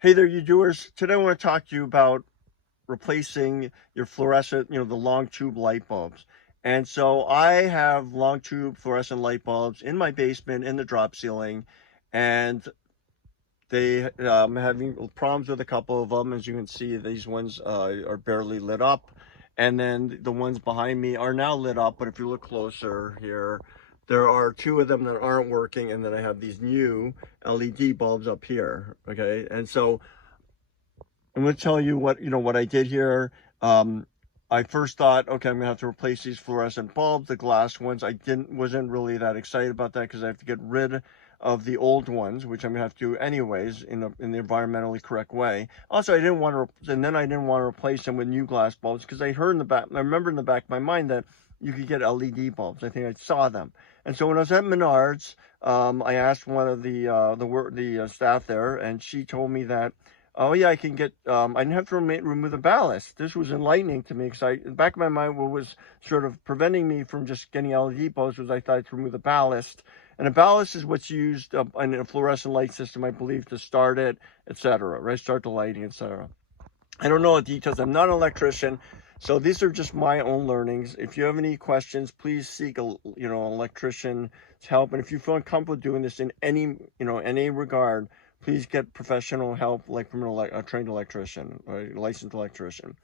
Hey there, you doers. Today I want to talk to you about replacing your fluorescent, the long tube light bulbs. And so I have long tube fluorescent light bulbs in my basement in the drop ceiling, and they having problems with a couple of them. As you can see, these ones are barely lit up, and then the ones behind me are now lit up. But if you look closer here, there are two of them that aren't working, and then I have these new LED bulbs up here. Okay, and so I'm going to tell you what I did here. I first thought, okay, I'm gonna have to replace these fluorescent bulbs, the glass ones. Wasn't really that excited about that because I have to get rid of the old ones, which I'm gonna have to do anyways in the environmentally correct way. Also, I didn't want to, and then I didn't want to replace them with new glass bulbs because I remember in the back of my mind that you could get LED bulbs. I think I saw them, and so when I was at Menards, I asked one of the staff there, and she told me that, oh yeah, I can get. I didn't have to remove the ballast. This was enlightening to me because in the back of my mind, what was sort of preventing me from just getting LED bulbs was I thought to remove the ballast. And a ballast is what's used in a fluorescent light system, I believe, to start it, etc. Right, start the lighting, etc. I don't know the details. I'm not an electrician, so these are just my own learnings. If you have any questions, please seek an electrician's help. And if you feel uncomfortable doing this in any regard, please get professional help, like from a trained electrician or a licensed electrician.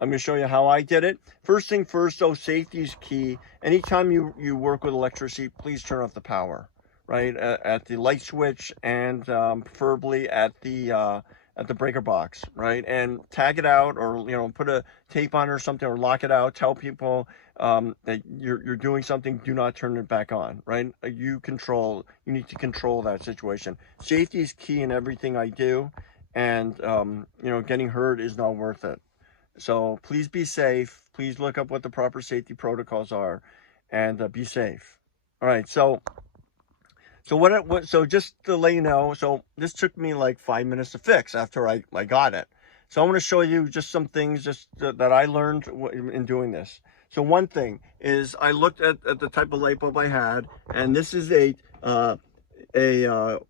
I'm going to show you how I did it. First thing first, though, safety is key. Anytime you work with electricity, please turn off the power, right, at the light switch, and preferably at the breaker box, right, and tag it out, or put a tape on it or something, or lock it out. Tell people that you're doing something. Do not turn it back on, right? You need to control that situation. Safety is key in everything I do, and getting hurt is not worth it. So please be safe. Please look up what the proper safety protocols are, and be safe. All right. So just to let you know, so this took me like 5 minutes to fix after I got it. So I want to show you just some things that I learned in doing this. So one thing is I looked at the type of light bulb I had, and this is a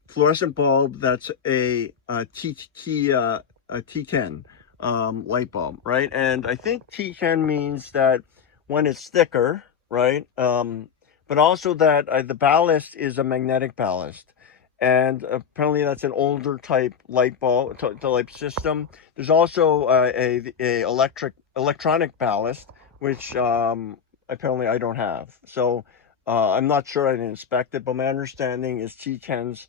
fluorescent bulb that's a T10 light bulb, right? And I think T10 means that when it's thicker, right? But also that the ballast is a magnetic ballast. And apparently that's an older type light bulb, light system. There's also a electronic ballast, which apparently I don't have. So I'm not sure. I didn't inspect it, but my understanding is T10s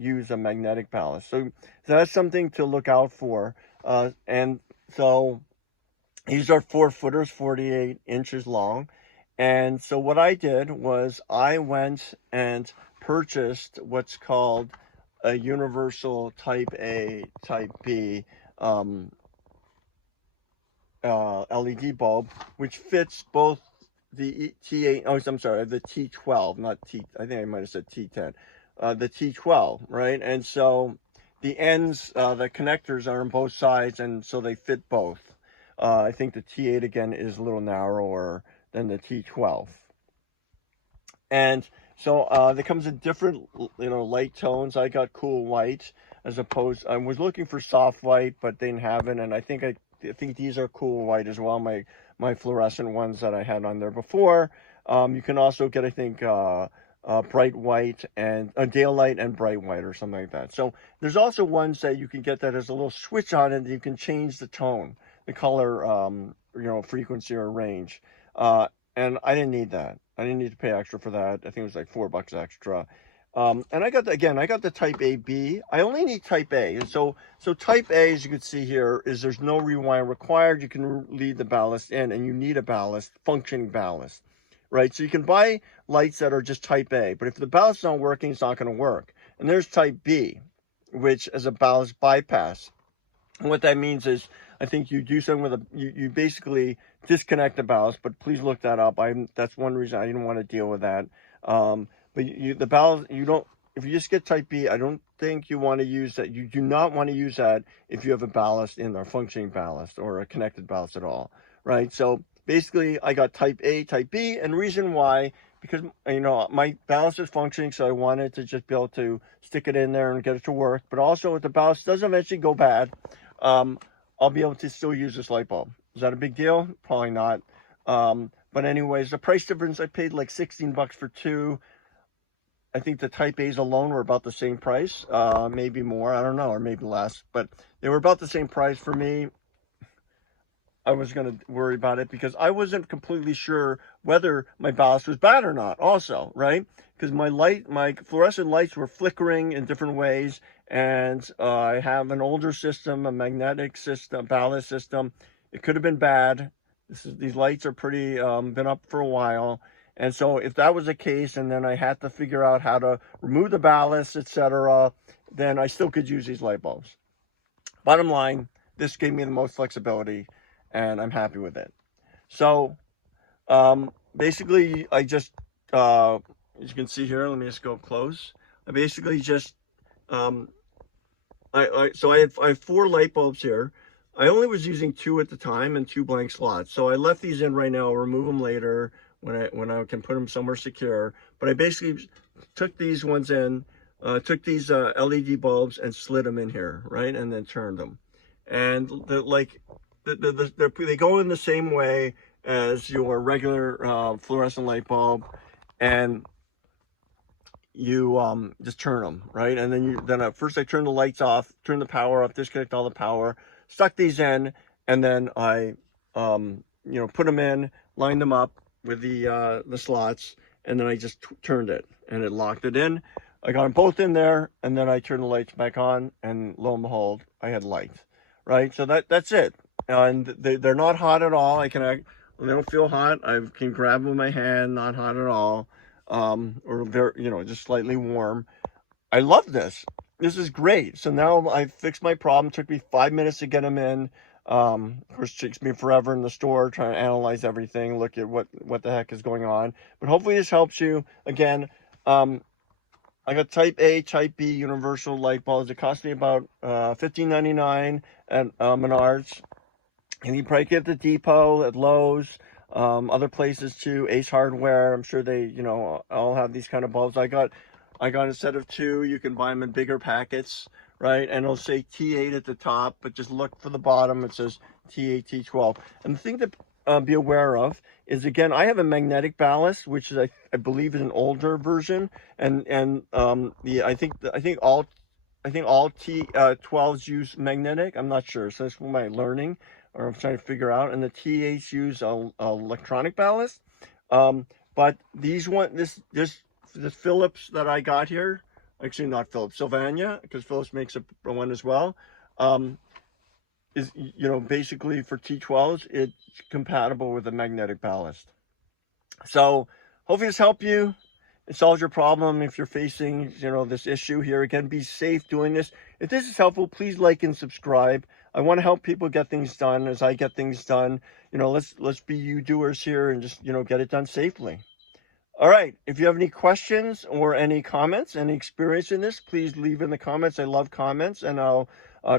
use a magnetic ballast. So that's something to look out for. And so these are 4-footers, 48 inches long. And so what I did was I went and purchased what's called a universal type A, type B LED bulb, which fits both the T8, oh, I'm sorry, the T12, not T, I think I might have said T10, the T12, right? And so the ends, the connectors are on both sides, and so they fit both. I think the T8 again is a little narrower than the T12. And so it comes in different, light tones. I got cool white I was looking for soft white, but they didn't have it. And I think these are cool white as well. My fluorescent ones that I had on there before. You can also get, I think, bright white and daylight and bright white or something like that. So there's also ones that you can get that has a little switch on it that you can change the tone, the color, frequency or range. And I didn't need that. I didn't need to pay extra for that. I think it was like $4 extra. And I got the type AB. I only need type A. And so type A, as you can see here, is there's no rewiring required. You can lead the ballast in, and you need a ballast, functioning ballast, right? So you can buy lights that are just type A, but if the ballast is not working, it's not going to work. And there's type B, which is a ballast bypass. And what that means is, I think you do something with you basically disconnect the ballast, but please look that up. That's one reason I didn't want to deal with that. But the ballast, if you just get type B, I don't think you want to use that. You do not want to use that if you have a ballast in there, functioning ballast or a connected ballast at all, right? So basically I got type A, type B, and reason why because, you know, my ballast is functioning, so I wanted to just be able to stick it in there and get it to work. But also, if the ballast does eventually go bad, I'll be able to still use this light bulb. Is that a big deal? Probably not. But anyways, the price difference, I paid like 16 bucks for two. I think the Type A's alone were about the same price, maybe more, I don't know, or maybe less, but they were about the same price for me. I was going to worry about it because I wasn't completely sure whether my ballast was bad or not also, right? Because my fluorescent lights were flickering in different ways, and I have an older system, a magnetic system, ballast system. It could have been bad. These lights are pretty, been up for a while. And so if that was the case, and then I had to figure out how to remove the ballast, etc., then I still could use these light bulbs. Bottom line, this gave me the most flexibility, and I'm happy with it. So basically, I just, as you can see here, let me just go up close. I basically just, so I have 4 light bulbs here. I only was using 2 at the time and 2 blank slots. So I left these in right now. I'll remove them later when I can put them somewhere secure. But I basically took these ones in, took these LED bulbs and slid them in here, right? And then turned them. And they go in the same way as your regular fluorescent light bulb, and you just turn them, right? And then at first I turned the lights off, turned the power off, disconnect all the power, stuck these in, and then I put them in, lined them up with the slots, and then I just turned it, and it locked it in. I got them both in there, and then I turned the lights back on, and lo and behold, I had light, right? So that's it. And they're not hot at all. They don't feel hot. I can grab them with my hand, not hot at all, or they're, just slightly warm. I love this. This is great. So now I fixed my problem. It took me 5 minutes to get them in. Of course, it takes me forever in the store trying to analyze everything, look at what the heck is going on. But hopefully this helps you. Again, I got Type A, Type B universal light bulbs. It cost me about $15.99 at Menards. And you probably get at the Depot, at Lowe's, other places too, Ace Hardware. I'm sure they, all have these kind of bulbs. I got a set of 2. You can buy them in bigger packets, right? And it'll say T8 at the top, but just look for the bottom. It says T8, T12. And the thing to be aware of is, again, I have a magnetic ballast, which is I believe is an older version, and I think all T12s use magnetic. I'm not sure, so that's what my learning, or I'm trying to figure out. And the T8s use electronic ballast. But this Philips that I got here, actually not Philips, Sylvania, because Philips makes one as well, is, basically for T12s, it's compatible with a magnetic ballast. So hopefully this helped you. It solves your problem if you're facing, this issue here. Again, be safe doing this. If this is helpful, please like and subscribe. I want to help people get things done as I get things done. Let's be you doers here and just, get it done safely. All right. If you have any questions or any comments, any experience in this, please leave in the comments. I love comments, and I'll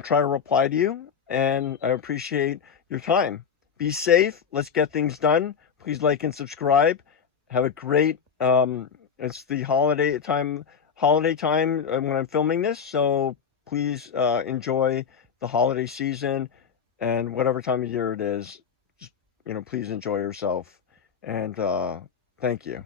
try to reply to you. And I appreciate your time. Be safe. Let's get things done. Please like and subscribe. Have a great, it's the holiday time when I'm filming this. So please enjoy the holiday season, and whatever time of year it is, just, please enjoy yourself. And thank you.